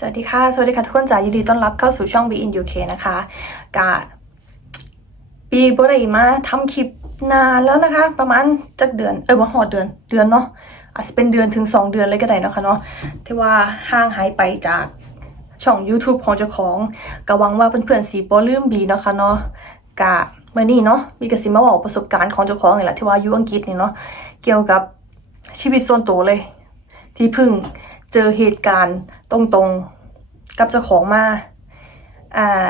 สวัสดีค่ะ สวัสดีค่ะทุกคนจ๋ายินดีต้อนรับเข้าสู่ช่อง Be in UK นะคะกะปีบริมาทำคลิปนานแล้วนะคะ ประมาณจักเดือนเออว่าหอดเดือนเดือนเนาะอาจจะเป็นเดือนถึง 2 เดือนเลยก็ได้นะคะเนาะที่ว่าห่างหายไปจากช่อง YouTube ของเจ้าของก็หวังว่าเพื่อนๆสีบ่ลืมบีเนาะคะเนาะกะเมื่อนี้เนาะมีกระสิมาบอกประสบการณ์ของเจ้าของนี่แหละที่ว่าอยู่อังกฤษนี่เนาะเกี่ยวกับชีวิตส่วนตัวเลย ที่พึ่ง เจอเหตุการณ์ตรงๆกับเจ้าของมาอ่า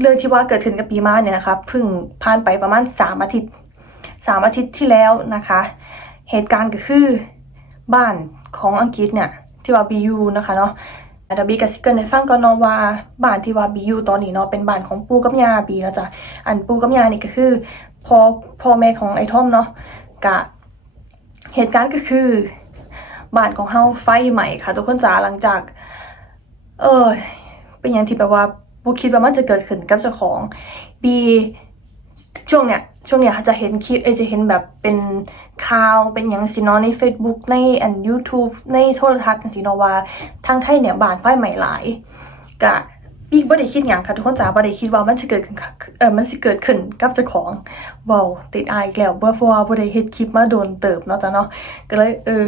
เรื่องที่ว่าเกิดขึ้นกับปีมาเนี่ยนะคะเพิ่งผ่านไปประมาณสามอาทิตย์สามอาทิตย์ที่แล้วนะคะ เหตุการณ์ก็คือบ้านของอังกฤษเนี่ยที่ว่าบียูนะคะเนาะดาบีกับซิเกิลในฟังก่อนเนว่าบ้านที่ว่าบียูตอนนี้เนาะเป็นบ้านของปูกับยาบีแล้วจ้ะอันปูกับยานี่ก็คือพอพ่อแม่ของไอ้ทอมเนาะกะเหตุการณ์ก็คือ บ้านของเฮาไฟใหม่ค่ะ ทุกคนจ๋าหลังจาก เออเป็นอย่างที่แบบว่าบูคิดว่ามันจะเกิดขึ้นกับเจ้าของบีช่วงเนี้ยช่วงเนี้ยจะเห็นคลิปเอจะเห็นแบบเป็นข่าวเป็นอย่างสินาะใน Facebook ในอัน YouTube ในโทรทัศน์สินาะว่าทางไทยเนี่ยบานไฟใหม่หลายกะบีบ่ได้คิดอย่างค่ะทุกคนจ๋าบ่ได้คิดว่ามันจะเกิดขึ้นเออมันสิเกิดขึ้นกับเจ้าของเว้าติดอายอีกแล้วเพราะว่าบ่ได้เฮ็ดคลิปมาโดนเติบเนาะจ้ะเนาะก็เลยเออ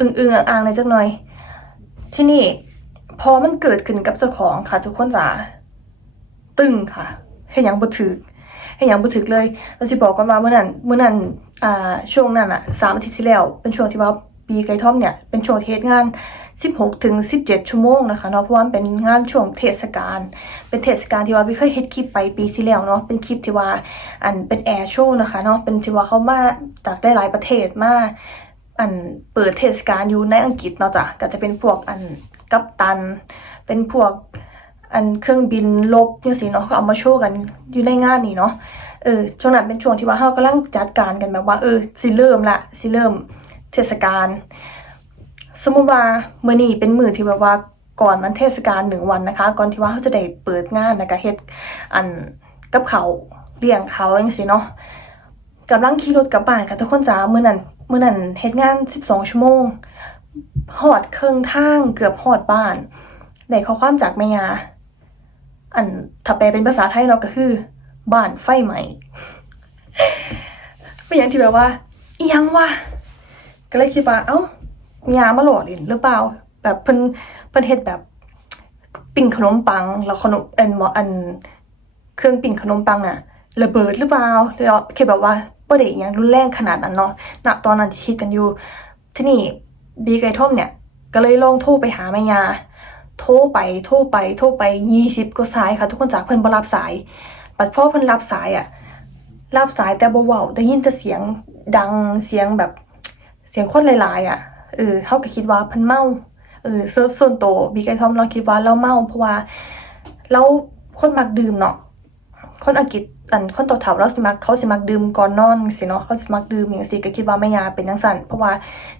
อึงๆอ่างๆเลยจักหน่อย ที่นี่พอมันเกิดขึ้นกับเจ้าของค่ะ ทุกคนจ๋าตึงค่ะให้ยังบ่ถึกให้ยังบ่ถึกเลยเราสิบอกกันว่าเมื่อนั้นเมื่อนั้นอ่าช่วงนั้นอะสามอาทิตย์ที่แล้ว เป็นช่วงที่ว่าปีไก่ท่อมเนี่ยเป็นช่วงเทศงาน 16ถึง17 ชั่วโมงนะคะเนาะเพราะว่าเป็นงานช่วงเทศกาลเป็นเทศกาลที่ว่าพี่เคยเฮ็ดคลิปไปปีที่แล้วเนาะเป็นคลิปที่ว่าอันเป็นแอร์โชว์นะคะเนาะเป็นที่ว่าเขามาจากได้หลายประเทศมา อันเปิดเทศกาลอยู่ในอังกฤษเนาะจ้ะก็จะเป็นพวกอันกัปตัน เป็นพวกอันเครื่องบินลบจังซี่เนาะเขาเอามาโชว์กันอยู่ในงานนี้เนาะเออช่วงนั้นเป็นช่วงที่ว่าเฮากำลังจัดการกันแบบว่าเออสิเริ่มละสิเริ่มเทศกาลสมมุติว่ามื้อนี้เป็นมื้อที่แบบว่าก่อนมันเทศกาลหนึ่งวันนะคะ ก่อนที่ว่าเขาจะได้เปิดงานแล้วก็เฮ็ดอันกับเขาเลี้ยงเขาจังซี่เนาะกำลังขี่รถกลับบ้านค่ะทุกคนจ๋ามื้อนั้น มื้อนั้นเฮ็ดงาน 12 ชั่วโมงหอดเครื่องทางเกือบหอดบ้านได้ข้อความจากแม่ยาอันถ้าแปลเป็นภาษาไทยเนาก็คือ บ้านไฟไหม้เป็นอย่างที่แบบว่าอียังวะก็เลยคิดว่า เอ้ายามาหลอดเล่นหรือเปล่า แบบเพิ่นเพิ่นเฮ็ดแบบปิ้งขนมปัง แล้วขนมอันหมออัน เครื่องปิ้งขนมปังน่ะระเบิดหรือเปล่าหรือแค่แบบว่า บ่ได้อหยังรุนแรงขนาดนั้นเนาะณตอนนั้นที่คิดกันอยู่ ที่นี่บีไก่ท่อมเนี่ย ก็เลยลองโทรไปหาแม่ยา โทรไปโทรไปโทรไปยี่สิบกว่าสายค่ะ ทุกคนจากเพิ่นบรับสายบัดพ่อเพิ่นรับสายอะรับสายแต่บ่เว้าได้ยินแต่เสียงดังเสียงแบบเสียงคนหลายๆอะเออเฮาก็คิดว่าเพิ่นเมาเออส่วนส่วนตัวบีไก่ท่อมเราคิดว่าเราเมาเพราะว่าเราคนมักดื่มเนาะคนอังกฤษ อันคนตัวเฒ่าเราสิมักเขาสิมักดื่มก่อนนอนสิเนาะเขาสิมักดื่มอย่างสิก็คิดว่าแม่ยาเป็นจังซั่นเพราะว่า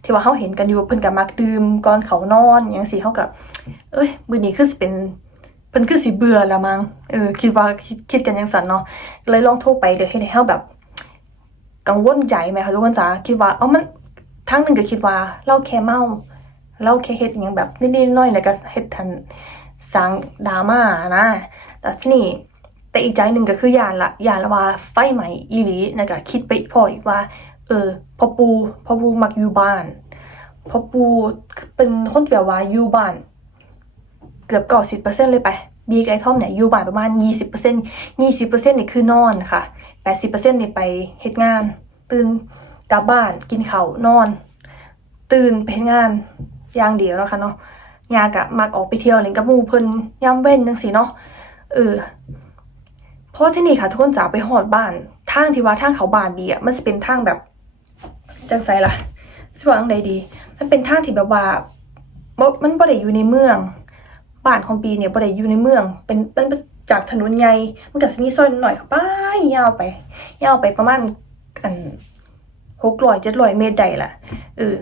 ที่ว่าเฮาเห็นกันอยู่เพิ่นก็มักดื่มก่อนเขานอนอย่างสิเฮาก็เอ้ยมื้อนี้คือสิเป็นเพิ่นคือสิเบื่อแล้วมั้งเออคิดว่าคิดกันจังซั่นเนาะเลยลองโทรไปเดี๋ยวให้เฮาแบบ กังวลใจไหมคะทุกคนจ๋าคิดว่าเอ้ามันทั้งหนึ่งก็คิดว่าเราแค่เมาเราแค่เฮ็ดอหยังแบบนิดๆน่อยๆแล้วก็เฮ็ดทันสร้างดราม่านะแต่ที่นี่ แต่อีกใจหนึ่งก็คือยานละยานละว่าไฟใหม่อีหลีนะก็คิดไปพออีกว่า เออพ่อปูพ่อปูมักอยู่บ้านพ่อปูเป็นคนแบบว่าอยู่บ้าน เกือบเก้าสิบเปอร์เซ็นต์เลยไปบีไกทอมเนี่ยอยู่บ้านประมาณยี่สิบเปอร์เซ็นต์ยี่สิบเปอร์เซ็นต์นี่คือนอนค่ะแปดสิบเปอร์เซ็นต์นี่ไปเฮ็ดงาน ตื่นกลับบ้านกินข้าวนอน ตื่นไปเฮ็ดงานอย่างเดียวแล้วค่ะเนาะยากะมักออกไปเที่ยวเล่นกับมู่เพิ่นย่ำเว้นจังซี่เนาะเออ เพราะที่นี่ค่ะทุกคนจ๋าไปหอดบ้านทางที่ว่าทางเขาบานดีอะมันจะเป็นทางแบบจังไสล่ะสว่างใดดี มันเป็นทางที่แบบว่ามันบ่ได้อยู่ในเมือง บ้านของปีเนี่ยบ่ได้อยู่ในเมือง เป็นมันเป็นจากถนนใหญ่มันก็จะมีซอยหน่อยเข้าไปยาวไปยาวไปประมาณอันหกร้อยเจ็ดร้อยเมตรใดล่ะเออ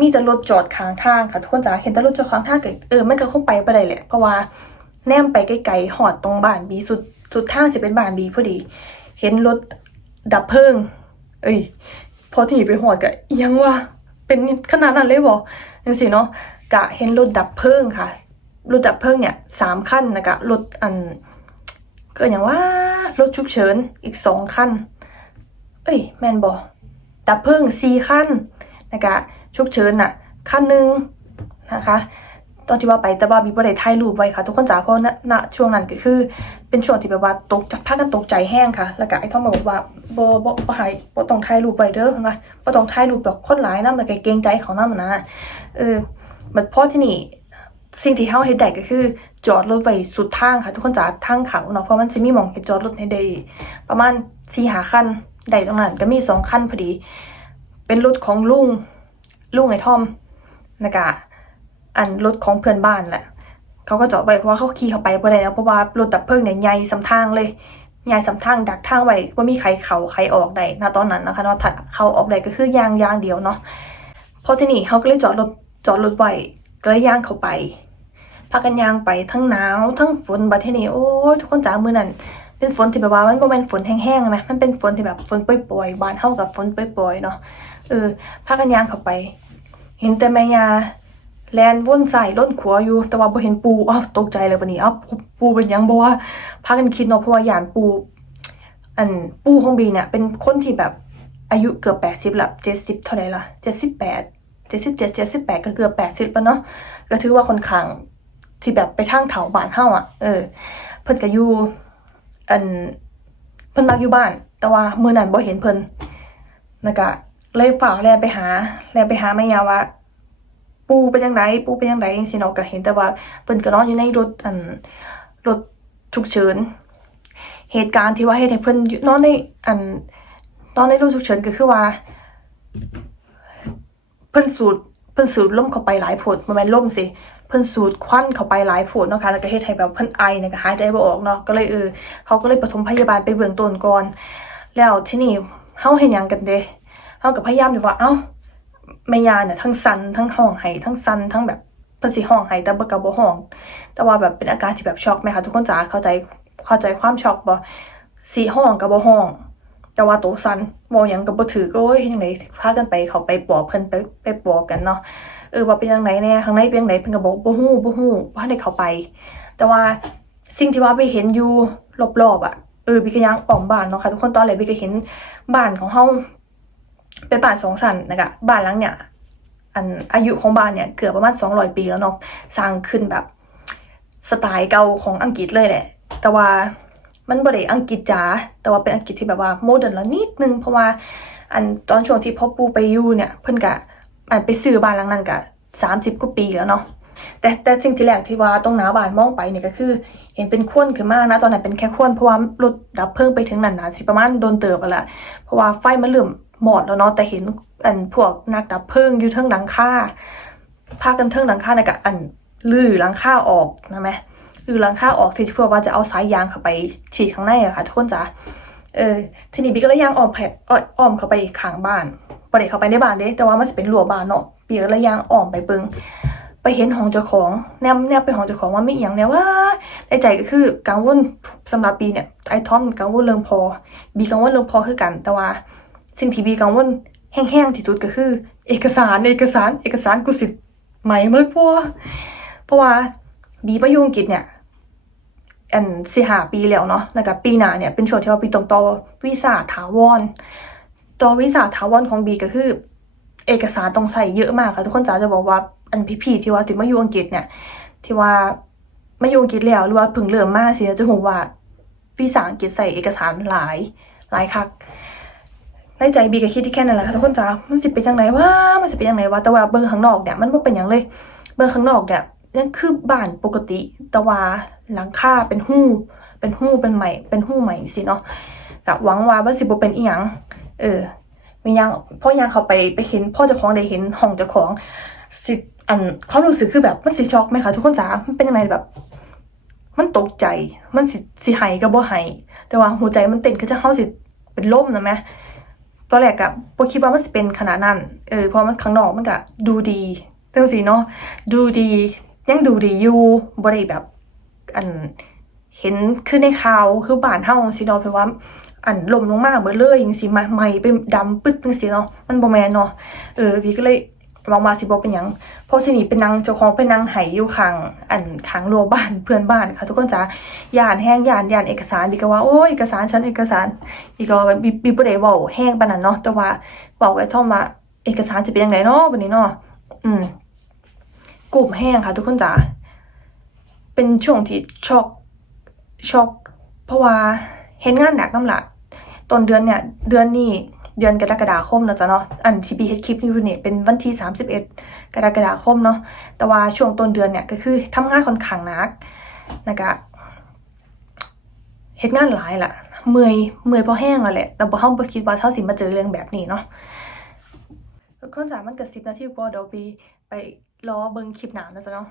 มีแต่รถจอดข้างทางค่ะทุกคนจ๋าเห็นแต่รถจอดข้างทางก็เออมันก็คงไปบ่ได้แหละเพราะว่าแนมไปไกลๆหอดตรงบ้านบีสุด สุดทางจะเป็นบ้านบีพอดี เห็นรถดับเพลิง เอ้ย พอที่ไปหอดก็ยังวะเป็นขนาดนั้นเลยบอกจังสิเนาะกะเห็นรถดับเพลิงค่ะ รถดับเพลิงเนี่ยสามคันนะกะรถอันกิดอย่างว่ารถฉุกเฉินอีกสองคันเอ้ย แมนบอดับเพลิงสี่คันนะคะฉุกเฉินน่ะคันหนึ่งนะคะ ตอนที่ว่าไปแต่ว่ามีประเด็นถ่ายรูปไว้ค่ะ ทุกคนจ๋าเพราะณช่วงนั้นก็คือ เป็นช่วงที่แบบว่าตกพากันตกใจแห้งค่ะ แล้วก็ไอ้ทอมบอกว่าบ่บ่บ่ให้บ่ต้องถ่ายรูปไว้เด้อเพิ่นว่าบ่ต้องถ่ายรูปดอกคนหลายนำแล้วก็เกรงใจเขานำนนะเออมันพอที่นี่สิ่งที่เฮาเฮ็ดได้ก็คือ จอดรถไว้สุดทางค่ะ ทุกคนจ๋าทางเขาเนาะเพราะมันสิมีหม่องให้จอดรถให้ได้ประมาณ4-5คันได้ตรงนั้นก็มีสองคันพอดี เป็นรถของลุงลุงไอ้ทอมแล้วก็ อันรถของเพื่อนบ้านแหละ เขาก็จอดไว้เพราะว่าเขาขี่เข้าไปบ่ได้แล้วเพราะว่ารถดับเพลิงเนี่ยใหญ่สำทางเลยใหญ่สำทางดักทางไว้ว่ามีใครเขาใครออกได้ณตอนนั้นนะคะเนาะถ้าเขาออกได้ก็คือยางยางเดียวเนาะพอที่นี่เขาก็เลยจอดรถจอดรถไว้ก็เลยย่างเข้าไปพากันยางไปทั้งหนาวทั้งฝนบัดที่นี่โอ้ยทุกคนจ๋ามือนั่นเป็นฝนที่แบบว่ามันก็เป็นฝนแห้งๆนะมันเป็นฝนที่แบบฝนปล่อยๆบานเท่ากับฝนปล่อยๆเนาะเออพากันยางเข้าไป เห็นแต่แม่ยา แลนวนใส่ล้นขัวอยู่ แต่ว่าบ่เห็นปูอ้าวตกใจเลยปะนี้อ้าวปูเป็นยังบ่ว่าพากันคิดเนาะเพราะว่าหยานปู อันปูของบีเนี่ยเป็นคนที่แบบอายุเกือบแปดสิบละเจ็ดสิบเท่าไหร่ละเจ็ดสิบแปดเจ็ดสิบเจ็ดเจ็ดสิบแปดก็เกือบแปดสิบแล้วเนาะก็ถือว่าคนข้างที่แบบไปทางเถาบ้านเฮาอะ เออ เพิ่นก็อยู่อันเพิ่นมักอยู่บ้าน แต่ว่ามื้อนั้นบ่เห็นเพิ่นแล้วก็เลยฝากแลนไปหาแลนไปหาแม่ยาว่า ปูเป็นยังไงปูเป็นยังไงจังซี่เนาะก็เห็นแต่ว่าเพิ่นก็นอนอยู่ในรถอันรถฉุกเฉินเหตุการณ์ที่ว่าเฮ็ดให้เพิ่นอยู่นอนในอันนอนในรถฉุกเฉินก็คือว่า เพิ่นสูดเพิ่นสูดลมเข้าไปหลายโพดบ่แม่นลมสิเพิ่นสูดควันเข้าไปหลายโพดเนาะค่ะแล้วก็เฮ็ดให้แบบเพิ่นไอเนี่ยก็หายใจบ่ออกเนาะก็เลยเออเขาก็เลยปฐมพยาบาลไปเบื้องต้นก่อน แล้วที่นี่เฮาเฮ็ดหยังกันเด้เฮาก็พยายามอยู่ว่าเอ้า แม่ยาเนี่ยทั้งสันทั้งห้องไห้ทั้งสันทั้งแบบเพิ่นสิห้องไห้แต่บ่กับบ่ห้อง แต่ว่าแบบเป็นอาการที่แบบช็อกไหมคะทุกคนจ๋าเข้าใจเข้าใจความช็อกบ่สิห้องกับบ่ห้อง แต่ว่าตัวสันบ่หยังกับบ่ถือก็โอ้ยเฮ็ดจังไดพากันไปเขาไปปลอบเพิ่นไปไปปลอบกันเนาะเออว่าเป็นจังไดแน่ข้างในเป็นจังไดเพิ่นก็บอกบ่ฮู้บ่ฮู้บ่ทันได้เข้าไป แต่ว่าสิ่งที่ว่าไปเห็นอยู่รอบๆอะเออบิกยังออมบ้านเนาะค่ะทุกคนตอนแรกบิก็เห็นบ้านของเฮา เป็นบ้านสองสันนะคะบ้านหลังเนี่ยอันอายุของบ้านเนี่ยเกือบประมาณสองร้อยปีแล้วเนาะสร้างขึ้นแบบสไตล์เก่าของอังกฤษเลยแหละ แต่ว่ามันบ่ได้อังกฤษจ๋าแต่ว่าเป็นอังกฤษที่แบบว่าโมเดิร์นแล้วนิดนึงเพราะว่าอันตอนช่วงที่พ่อปูไปอยู่เนี่ยเพิ่นกะอันไปซื้อบ้านหลังนั้นกะสามสิบกว่าปีแล้วเนาะแต่แต่สิ่งที่แรกที่ว่าตรงหน้าบ้านมองไปเนี่ยก็คือ เห็นเป็นควนขึ้นมากนะตอนนั้นเป็นแค่ควนเพราะว่ารถดับเพลิงไปถึงนั่นนะสิประมาณโดนเติบแล้วล่ะเพราะว่าไฟมันเริ่ม หมอดแล้วเนาะแต่เห็นอันพวกนักดับเพลิงอยู่เทิงหลังคาพากันเทิงหลังคาในกะอันลื้อหลังคาออกนะแม่ลื้อหลังคาออกที่เพื่อว่าจะเอาสายยางเข้าไปฉีดข้างในอะค่ะทุกคนจ๋าเออทีนี้บีก็เลยยางออมแผอ้ออ้อมเข้าไปข้างบ้านบ่ได้เข้าไปในบ้านเด้แต่ว่ามันสิเป็นรั้วบ้านเนาะบีก็เลยยางอ้อมไปเบิงไปเห็นห้องเจ้าของแนมแนบไปห้องเจ้าของว่าไมีอย่างเนี่ว่าในใจก็คือกังวลสำหรับบีเนี่ยไอทอมกังวลเรื่องพอ บีกังวลเรื่องพอคือกันแต่ว่า สิ่งที่บีกังวลแห้งๆที่สุดก็คือ เอกสารเอกสาร เอกสารกูสิไหมเมื่อพัวเพราะว่าบีมาอยู่อังกฤษเนี่ยอันสิหาปีแล้วเนาะแล้วก็ปีหน้าเนี่ยเป็นช่วงที่ว่าบีต้องต่อวีซ่าถาวรต่อวีซ่าถาวรของบีก็คือ เอกสารต้องใส่เยอะมากค่ะทุกคนจ๋าจะบอกว่าอันพี่ๆที่ว่าติดมาอยู่อังกฤษเนี่ย ที่ว่ามาอยู่อังกฤษแล้วหรือว่าเพิ่งเริ่มมาสิจะหูว่าวีซ่าอังกฤษใส่เอกสารหลายหลายคัก ในใจบีก็คิดที่แค่นั้นแหละค่ะทุกคนจ๋ามันสิเป็นยังไงวะมันสิเป็นยังไงวะแต่ว่าเบิ่งข้างนอกเนี่ยมันบ่เป็นหยังเลย เบิ่งข้างนอกเนี่ยยังคือบ้านปกติ แต่ว่าหลังคาเป็นหู้ เป็นหู้เป็นใหม่ เป็นหู้ใหม่สิเนาะก็หวังว่ามันสิบ่เป็นอีหยังเออมียังพ่อยังเขาไปไปเห็นพ่อเจ้าของได้เห็นห้องเจ้าของสิอันความรู้สึกคือแบบมันสิช็อกไหมคะทุกคนจ๋ามันเป็นยังไงแบบ มันตกใจมันสิสิไหก็บ่ไหแต่ว่าหัวใจมันเต้นคือจะเฮาสิเป็นลมนะแม่ ตอนแรกอะบ่คิดว่ามันจะเป็นขนาดนั้น เออเพราะมันข้างนอกมันก็ดูดีจังสีเนาะดูดี ยังดูดีอยู่บริแบบ อันเห็นขึ้นในข่าวคือบ้านเฮาสิเนาะเพราะว่า อันลมลงมาเบิดเลยจังสีมาใหม่ไปดำปึ๊ดจังสีเนาะมันบ่แม่นเนาะเออพี่ก็เลย หวังว่าสิบเป็นหยังเพราะทีนี้เป็นนางเจ้าของเป็นนางไหอยู่ข้างอันข้างรัวบ้านเพื่อนบ้านค่ะ ทุกคนจ๋าย่านแห้งย่านย่านเอกสารบีก็ว่าโอ้ยเอกสารฉันเอกสารบีก็ว่าบีบีบ่ได้เว้าแห้งปานนั้นเนาะแต่ว่าบอกไว้ท่อมว่าเอกสารสิเป็นจังไดเนาะบัดนี้เนาะอืมกลุ่มแห้งค่ะ ทุกคนจ๋าเป็นช่วงที่ช็อกช็อก เพราะว่าเห็นงานหนักน้ำละต้นเดือนเนี่ย เดือนนี้ เดือนกรกฎาคมเนะจ๊ะเนาะอันที่บีเฮ็ดคลิปอยู่นี่เป็นวันที่ 31 กรกฎาคมเนาะแต่ว่าช่วงต้นเดือนเนี่ยก็คือทำงานค่อนข้างหนักแล้วก็เฮ็ดงานหลายล่ะ เมื่อยเมื่อยพอแห้งแล้วแหละ แต่บ่เฮาบ่คิดว่าเฮาสิมาเจอเรื่องแบบนี้เนาะทุกคนจ๋ามันเกิด10นาทีกว่าเดี๋ยวบีไปรอเบิ่งคลิปหน้านะจ๊ะเนาะ